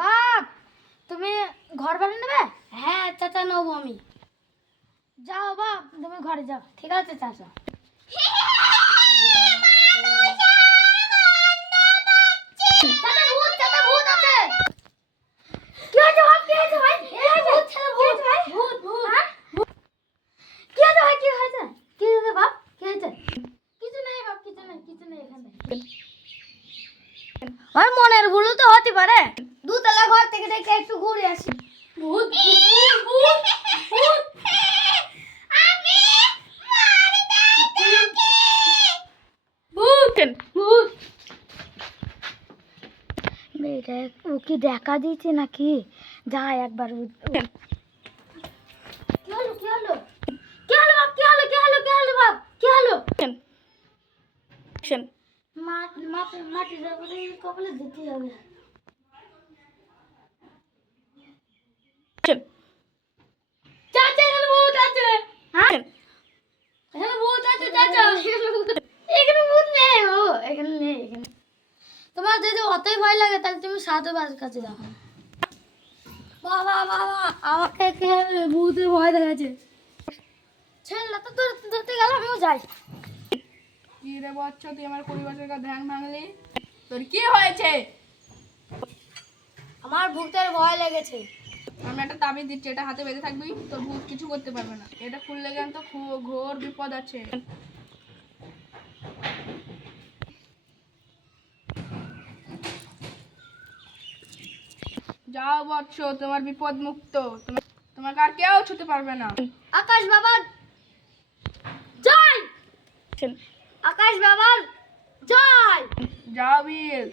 বাপ তুমি ঘর বানিয়ে নেবে? হ্যাঁ চাচা নেব আমি। যাও বাপ তুমি ঘরে যাও। ঠিক আছে চাচা। মনের ভুল তো হতে পারে। দুতলা ঘর থেকে দেখে একটু ঘুরে আসি। ভূত ভূত ভূত ভূত। আমি ভূত ভূত। মেয়েটা ও কি দেখা দিয়েছে নাকি? যাই একবার কি হলো কি হলো? কি হলো বাপ কি হলো কি হলো কি হলো বাপ? কি হলো? মাঠ মাঠ মাটি যাব কপালে দিতে হবে চাচা এখানে ভূত আছে হ্যাঁ এখানে ভূত আছে চাচা এখানে ভূত নেই ও এখানে নেই এখানে তোমার যদি ভয় লাগে তাহলে তুমি সাধু বাবার কাছে যাও। বাবা বাবা আমাকে কে ভূতে ভয় দেখাচ্ছে। তো ধরতে ধরতে গেল আমিও যাই। কি রে বচ্চ তুই আমার পরিবারের কথা ধ্যান ভাঙলি? তোর কি হয়েছে? আমার ভূতের ভয় লেগেছে। আমি একটা তাবিজ দিচ্ছি এটা হাতে বেঁধে থাকবি তোর ভূত কিছু করতে পারবে না। এটা খুললে গেলে তো ঘোর বিপদ আছে। যাও বৎস তোমার বিপদ মুক্ত। তোমার তোমাকে আর কেউ ছুতে পারবে না। আকাশ বাবার জয়! আকাশ বাবার জয়! যাও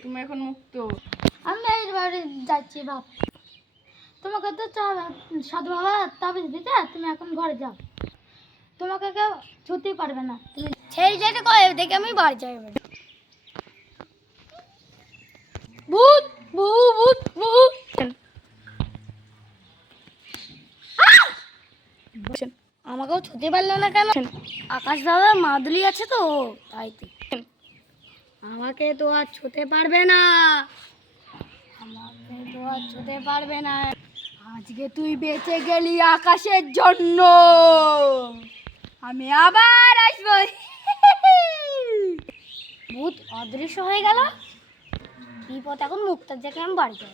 তুমি এখন মুক্ত। আমি এই বাড়ি যাচ্ছি বাপ। তোমাকে তো সাধু বাবা তাবিজ দিতে তুমি এখন ঘরে যাও। তোমাকে কেউ ছুতেই পারবে না। তুমি সেই যেটা কয় দেখে আমি বাড়ি যাই। ভূত ভূত ভূত ভূত আমাকেও ছুতে পারল না কেন? আকাশ বাবা মাদুলি আছে তো তাই আমাকে তো আর ছুতে পারবে না। আমাকে তো আর ছুতে পারবে না। আজকে তুই বেঁচে গেলি আকাশের জন্য। আমি আবার আসব। ভূত অদৃশ্য হয়ে গেল। বিপদ এখন মুক্তার জায়গায় আমি বাড়ি যাব।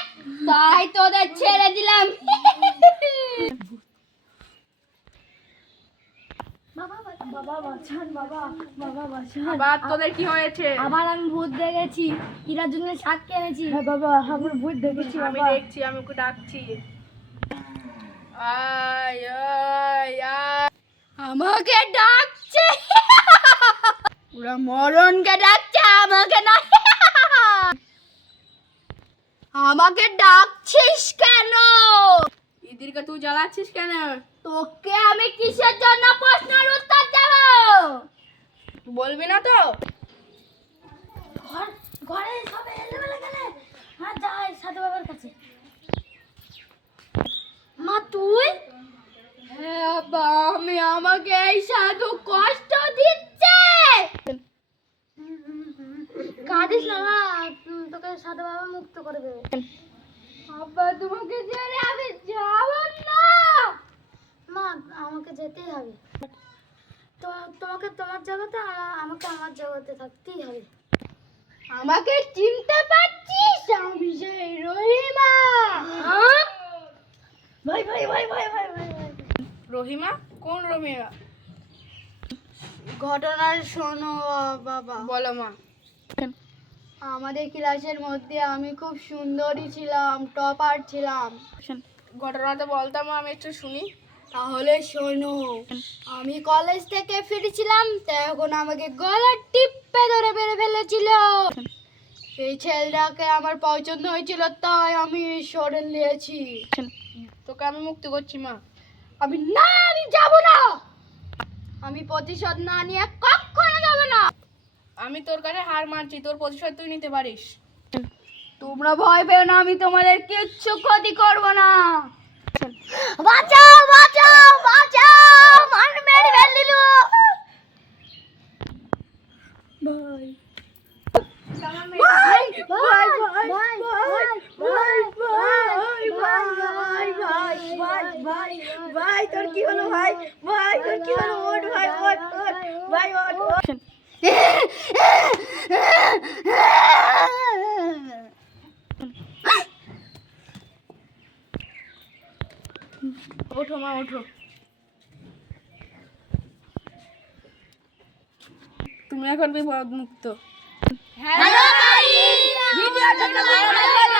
তাই তোদের ছেড়ে দিলাম। বাবা বাঁচান বাবা বাবা বাঁচান আবার তোদের কি হয়েছে? আবার আমি ভূত দেখেছি ইরার জন্য এনেছি হ্যাঁ বাবা আমার ভূত দেখেছি আমি দেখছি আমি ওকে ডাকছি। আয় আয় আয়। আমাকে ডাকছে। ওরা মরণকে ডাকছে আমাকে না আমাকে ডাকছিস কেন? ইদিরকে তুই জ্বালাচ্ছিস কেন? তোকে আমি কিসের জন্য প্রশ্নের উত্তর দেব? তুই বলবি না তো। ঘর ঘরে সবে এলেবেলে গেলে? হ্যাঁ যাই সাধু বাবার কাছে। মা তুই? হ্যাঁ আমি আমাকে এই সাধু কষ্ট দিচ্ছে কাঁদিস না মা উম, তোকে সাধু বাবা করে দেবে। আব্বা তোমাকে ছেড়ে আমি যাব না। মা আমাকে যেতেই হবে। তো তোমাকে তোমার জগতে আমাকে আমার জগতে থাকতেই হবে। আমাকে চিনতে পারছিস? আমি সেই রহিমা। ভাই ভাই ভাই ভাই ভাই ভাই ভাই। রহিমা? কোন রহিমা? ঘটনা শোনো বাবা। বলো মা। আমাদের ক্লাসের মধ্যে আমি খুব সুন্দরী ছিলাম টপার ছিলাম। ঘটনাটা বলতাম আমি একটু শুনি। তাহলে শোনো আমি কলেজ থেকে ফিরেছিলাম তখন আমাকে গলা টিপে ধরে বেড়ে ফেলেছিল। এই ছেলেটাকে আমার পছন্দ হয়েছিল তাই আমি সরে নিয়েছি তোকে আমি মুক্তি করছি মা। আমি না আমি যাব না! আমি প্রতিশোধ না নিয়ে আমি তোর কাছে হার মানছি, তোর প্রতিশোধ তুই নিতে পারিস। তোমরা ভয় পেও না, আমি তোমাদের কিচ্ছু ক্ষতি করব না। माँ उठो। तुम्हें भी बहुत मुक्त। हेलो भाई वीडियो देखने के लिए